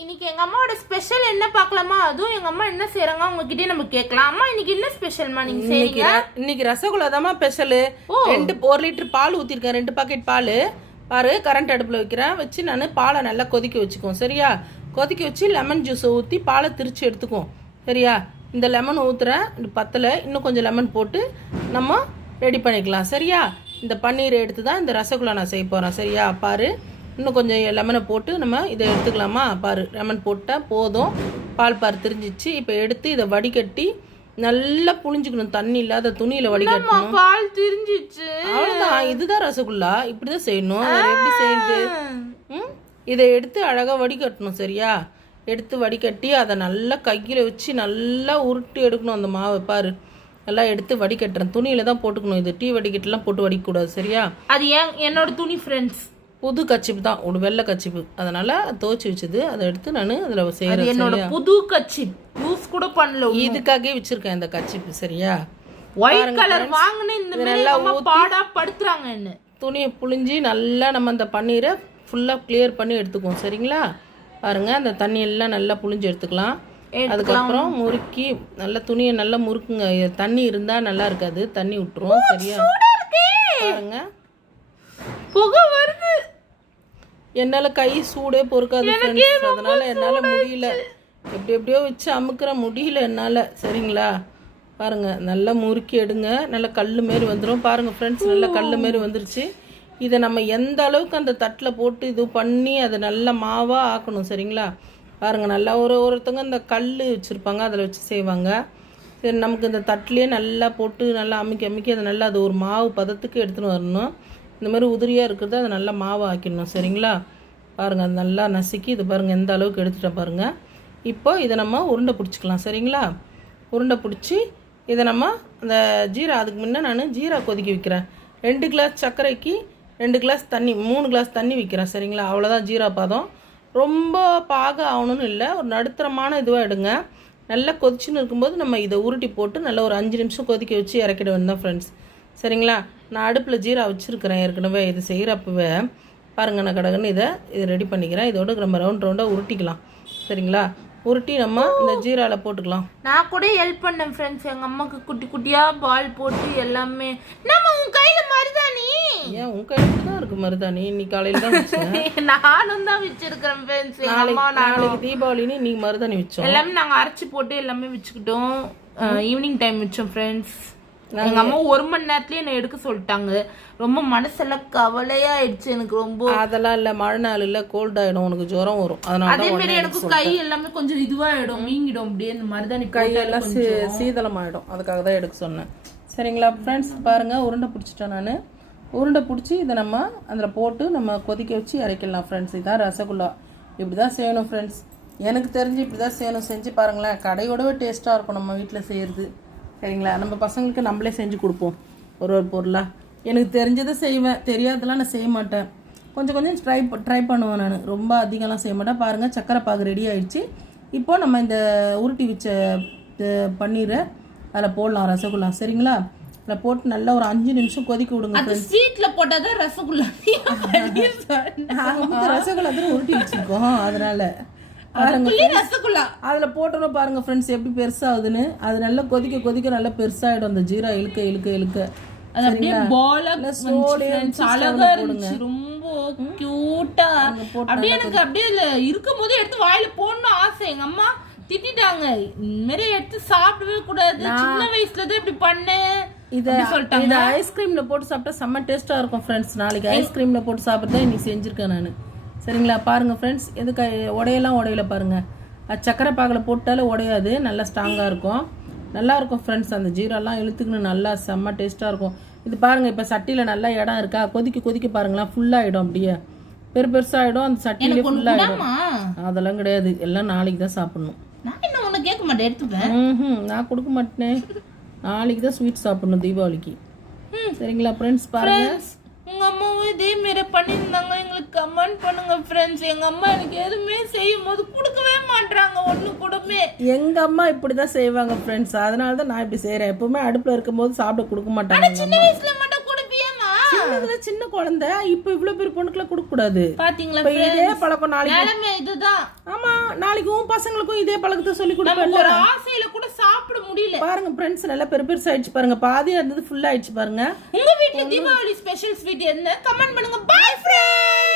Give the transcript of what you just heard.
இன்னைக்கு எங்க அம்மாவோட ஸ்பெஷல் என்ன பார்க்கலாமா? அதுவும் எங்க அம்மா என்ன செய்றாங்க உங்ககிட்ட நம்ம கேட்கலாம். அம்மா இன்னைக்கு என்ன ஸ்பெஷல்மா நீங்க செய்றீங்க? இன்னைக்கு ரசகுல்லா தான்மா ஸ்பெஷல். 1 லிட்டர் பால் ஊத்திருக்கேன், 2 பாக்கெட் பால். பாரு, கரண்ட் அடுப்புல வைக்கிறேன். வச்சு நான் பாலை நல்லா கொதிக்க வச்சுக்குவோம். சரியா? கொதிக்க வச்சு லெமன் ஜூஸை ஊற்றி பாலை திரிச்சு எடுத்துக்குவோம். சரியா? இந்த லெமன் ஊற்றுறேன், பத்தில் இன்னும் கொஞ்சம் லெமன் போட்டு நம்ம ரெடி பண்ணிக்கலாம். சரியா? இந்த பன்னீரை எடுத்து தான் இந்த ரசகுல்லா நான் செய்ய போகிறேன். சரியா? பாரு, இன்னும் கொஞ்சம் லெமனை போட்டு நம்ம இதை எடுத்துக்கலாமா? பாரு, லெமன் போட்டால் போதும். பால் பாரு திரிஞ்சிச்சு. இப்போ எடுத்து இதை வடிகட்டி நல்லா புழிஞ்சுக்கணும். தண்ணி இல்லாத துணியில் வடிகட்டணும். பால் திரிஞ்சிச்சு. அவ்வளோதான், இதுதான் ரசகுல்லா. இப்படி தான் செய்யணும். எப்படி செய்யுது? இதை எடுத்து அழகாக வடிகட்டணும். சரியா? எடுத்து வடிகட்டி அதை நல்லா கையில் வச்சு நல்லா உருட்டி எடுக்கணும். அந்த மாவை பாரு, நல்லா எடுத்து வடிகட்டுறேன். துணியில் தான் போட்டுக்கணும். இது டீ வடிகட்டெல்லாம் போட்டு வடிக்கக்கூடாது. சரியா? அது என்னோட துணி ஃப்ரெண்ட்ஸ், புது கச்சிப்பு தான், ஒரு வெள்ளை கச்சிப்பு. அதனால துவச்சி வச்சது. அதை எடுத்து நான் அதில் செய்கிறேன். என்னோட புது கச்சிப், யூஸ் கூட பண்ணல. இதுக்காகவே வச்சிருக்கேன் இந்த கச்சிப்பு. சரியா? ஒயிட் கலர் வாங்குனேன். இந்த நல்லா பாடா படுத்துறாங்க. என்ன துணியை புழிஞ்சி நல்லா நம்ம அந்த பன்னீரை ஃபுல்லாக கிளியர் பண்ணி எடுத்துக்குவோம். சரிங்களா? பாருங்க, அந்த தண்ணி எல்லாம் நல்லா புழிஞ்சு எடுத்துக்கலாம். அதுக்கப்புறம் முறுக்கி நல்லா துணியை நல்லா முறுக்குங்க. தண்ணி இருந்தால் நல்லா இருக்காது, தண்ணி விட்டுரும். சரியா? பாருங்க, புகை வருது. என்னால் கை சூடே பொறுக்காது ஃப்ரெண்ட்ஸ். அதனால என்னால் முடியல. எப்படியோ வச்சு அமுக்கிற முடியல என்னால். சரிங்களா? பாருங்க, நல்லா முறுக்கி எடுங்க. நல்லா கல் மாரி வந்துடும். பாருங்க ஃப்ரெண்ட்ஸ், நல்லா கல் மாரி வந்துருச்சு. இதை நம்ம எந்த அளவுக்கு அந்த தட்டில் போட்டு இது பண்ணி அதை நல்லா மாவாக ஆக்கணும். சரிங்களா? பாருங்கள், நல்லா ஒருத்தவங்க இந்த கல் வச்சுருப்பாங்க, அதில் வச்சு செய்வாங்க. சரி, நமக்கு இந்த தட்டிலே நல்லா போட்டு நல்லா அமுக்கி அதை நல்லா அது ஒரு மாவு பதத்துக்கு எடுத்துன்னு வரணும். இந்த மாதிரி உதிரியாக இருக்கிறது அதை நல்லா மாவு ஆக்கிடணும். சரிங்களா? பாருங்கள், அது நல்லா நசுக்கி இது பாருங்கள் எந்த அளவுக்கு எடுத்துகிட்ட பாருங்கள். இப்போ இதை நம்ம உருண்டை பிடிச்சிக்கலாம். சரிங்களா? உருண்டை பிடிச்சி இதை நம்ம அந்த ஜீரா, அதுக்கு முன்னே நான் ஜீரா கொதிக்க வைக்கிறேன். 2 கிளாஸ் சர்க்கரைக்கு 2 கிளாஸ் தண்ணி, 3 கிளாஸ் தண்ணி வைக்கிறேன். சரிங்களா? அவ்வளோதான் ஜீரா பாதம். ரொம்ப பாக ஆகணும்னு இல்லை, ஒரு நடுத்தரமான இதுவாக எடுங்க. நல்லா கொதிச்சுன்னு இருக்கும்போது நம்ம இதை உருட்டி போட்டு நல்லா ஒரு 5 நிமிஷம் கொதிக்க வச்சு இறக்கிட வேண்டாம் ஃப்ரெண்ட்ஸ். சரிங்களா? நான் அடுப்பில் ஜீரா வச்சுருக்கிறேன் ஏற்கனவே. இது செய்கிறப்பவே பாருங்கள், நான் கடகன்னு இதை ரெடி பண்ணிக்கிறேன். இதோட நம்ம ரவுண்டாக உருட்டிக்கலாம். சரிங்களா? உருட்டி நம்ம இந்த ஜீராவில் போட்டுக்கலாம். நான் கூட ஹெல்ப் பண்ணேன் ஃப்ரெண்ட்ஸ். எங்கள் அம்மாவுக்கு குட்டி குட்டியாக பால் போட்டு எல்லாமே. நம்ம உன் கையில் மருதாணி? ஏன் உன் கையில் தான் இருக்குது மருதாணி? இன்னைக்கு காலையில் தான் வச்சேன். நானும் தான் வச்சிருக்கிறேன் ஃப்ரெண்ட்ஸ். நாளைக்கு தீபாவளின்னு இன்னைக்கு மருதாணி வச்சோம். எல்லாமே நாங்கள் அரைச்சி போட்டு எல்லாமே வச்சுக்கிட்டோம். ஈவினிங் டைம் வச்சோம் ஃப்ரெண்ட்ஸ். எங்கள் அம்மா 1 மணி நேரத்துலேயே என்னை எடுக்க சொல்லிட்டாங்க. ரொம்ப மனசெல்லாம் கவலையாயிடுச்சு எனக்கு ரொம்ப. அதெல்லாம் இல்லை, மழை நாள் இல்லை, கோல்ட் ஆகிடும், உனக்கு ஜுரம் வரும். அதனால அதே மாதிரி எனக்கு கை எல்லாமே கொஞ்சம் இதுவாகிடும், வீங்கிடும். அப்படியே இந்த மருதாணி கையெல்லாம் சீதளமாகிடும். அதுக்காக தான் எடுக்க சொன்னேன். சரிங்களா ஃப்ரெண்ட்ஸ்? பாருங்கள், உருண்டை பிடிச்சிட்டேன் நான். உருண்டை பிடிச்சி இதை நம்ம அதில் போட்டு நம்ம கொதிக்க வச்சு இறக்கிடலாம் ஃப்ரெண்ட்ஸ். இதுதான் ரசகுல்லா. இப்படி தான் செய்யணும் ஃப்ரெண்ட்ஸ். எனக்கு தெரிஞ்சு இப்படி தான் செய்யணும். செஞ்சு பாருங்களேன், கடையோடவே டேஸ்ட்டாக இருக்கும் நம்ம வீட்டில் செய்கிறது. சரிங்களா? நம்ம பசங்களுக்கு நம்மளே செஞ்சு கொடுப்போம் ஒரு பொருளாக. எனக்கு தெரிஞ்சதை செய்வேன், தெரியாதெல்லாம் நான் செய்ய மாட்டேன். கொஞ்சம் ட்ரை பண்ணுவேன் நான். ரொம்ப அதிகம்லாம் செய்ய மாட்டேன். பாருங்கள், சக்கரை பாகு ரெடி ஆகிடுச்சு. இப்போது நம்ம இந்த உருட்டி வச்ச பன்னீரை அதில் போடலாம், ரசகுல்லா. சரிங்களா? அதில் போட்டு நல்லா ஒரு 5 நிமிஷம் கொதிக்க விடுங்க. ஸ்வீட்டில் போட்டால் தான் ரசகுல்லா. நாங்கள் ரசகுல்லா தான் உருட்டி வச்சுருக்கோம். அதனால் ரசகுல்லா அதில் போட்டோன்னு பாருங்கள் ஃப்ரெண்ட்ஸ் எப்படி பெருசாகுதுன்னு. அது நல்லா கொதிக்க நல்லா பெருசாகிடும். அந்த ஜீரா இழுக்க ரொம்ப கியூட்டா அப்படியே எனக்கு அப்படியே இருக்கும் போது எடுத்து வாயில போடணும் ஆசை. எங்க அம்மா திட்டாங்க, இந்த மாதிரி எடுத்து சாப்பிடவே கூடாது, சின்ன வயசுலதான் இப்படி பண்ணேன். இதை ஐஸ்கிரீம்ல போட்டு சாப்பிட்டா செம்ம டேஸ்டா இருக்கும் ஃப்ரெண்ட்ஸ். நாளைக்கு ஐஸ்கிரீம்ல போட்டு சாப்பிட்றதா இன்னைக்கு செஞ்சிருக்கேன் நான். சரிங்களா? பாருங்க ஃப்ரெண்ட்ஸ், எதுக்கு உடையல பாருங்க. அது சக்கரை பாகில் போட்டாலே உடையாது, நல்லா ஸ்ட்ராங்காக இருக்கும். நல்லா இருக்கும் ஃப்ரெண்ட்ஸ். அந்த ஜீராலாம் இழுத்துக்கணும், நல்லா செம்ம டேஸ்ட்டாக இருக்கும். இது பாருங்கள், இப்போ சட்டியில் நல்லா இடம் இருக்கா, கொதிக்க பாருங்களேன், ஃபுல்லாகிடும். அப்படியே பெருசாகிடும் அந்த சட்டியிலே ஃபுல்லாகிடும். அதெல்லாம் கிடையாது, எல்லாம் நாளைக்கு தான் சாப்பிட்ணும். நான் கேட்க மாட்டேன், எடுத்துப்பேன். நான் கொடுக்க மாட்டேன். நாளைக்கு தான் ஸ்வீட் சாப்பிடணும் தீபாவளிக்கு. சரிங்களா ஃப்ரெண்ட்ஸ்? பாருங்கள், உங்க அம்மாவும் இதே மாரி பண்ணியிருந்தாங்க, எங்களுக்கு கமெண்ட் பண்ணுங்க ஃப்ரெண்ட்ஸ். எங்க அம்மா எனக்கு எதுவுமே செய்யும் போது கொடுக்கவே மாட்டாங்க, ஒண்ணு கூடமே. எங்க அம்மா இப்படிதான் செய்வாங்க ஃப்ரெண்ட்ஸ். அதனால தான் நான் இப்படி செய்யறேன். எப்பவுமே அடுப்புல இருக்கும்போது சாப்பிட கொடுக்க மாட்டாங்க. சின்ன வயசுல மட்டும் கொடுப்பியேமா? சின்ன சின்னதுல சின்ன குழந்தை இப்ப இவ்வளவு பெரிய பொண்ணுக்குலாம் கொடுக்க கூடாது. பாத்தீங்களா இப்ப இதே பழக்கம் நாளைக்கு நிலைமை இதுதான். ஆமா நாளைக்கு உன் பசங்களுக்கும் இதே பழக்கத்தை சொல்லி நமக்கு கொடுப்பேன். ஒரு ஆசையில கூட சாப்பிட முடியல. பாருங்க ஃப்ரெண்ட்ஸ் நல்லா பெருசாயிடுச்சு பாருங்க. பாதியா இருந்தது ஃபுல்லா ஆயிடுச்சு பாருங்க. உங்க வீட்ல தீபாவளி ஸ்பெஷல் ஸ்வீட் என்ன கமெண்ட் பண்ணுங்க. Bye friends.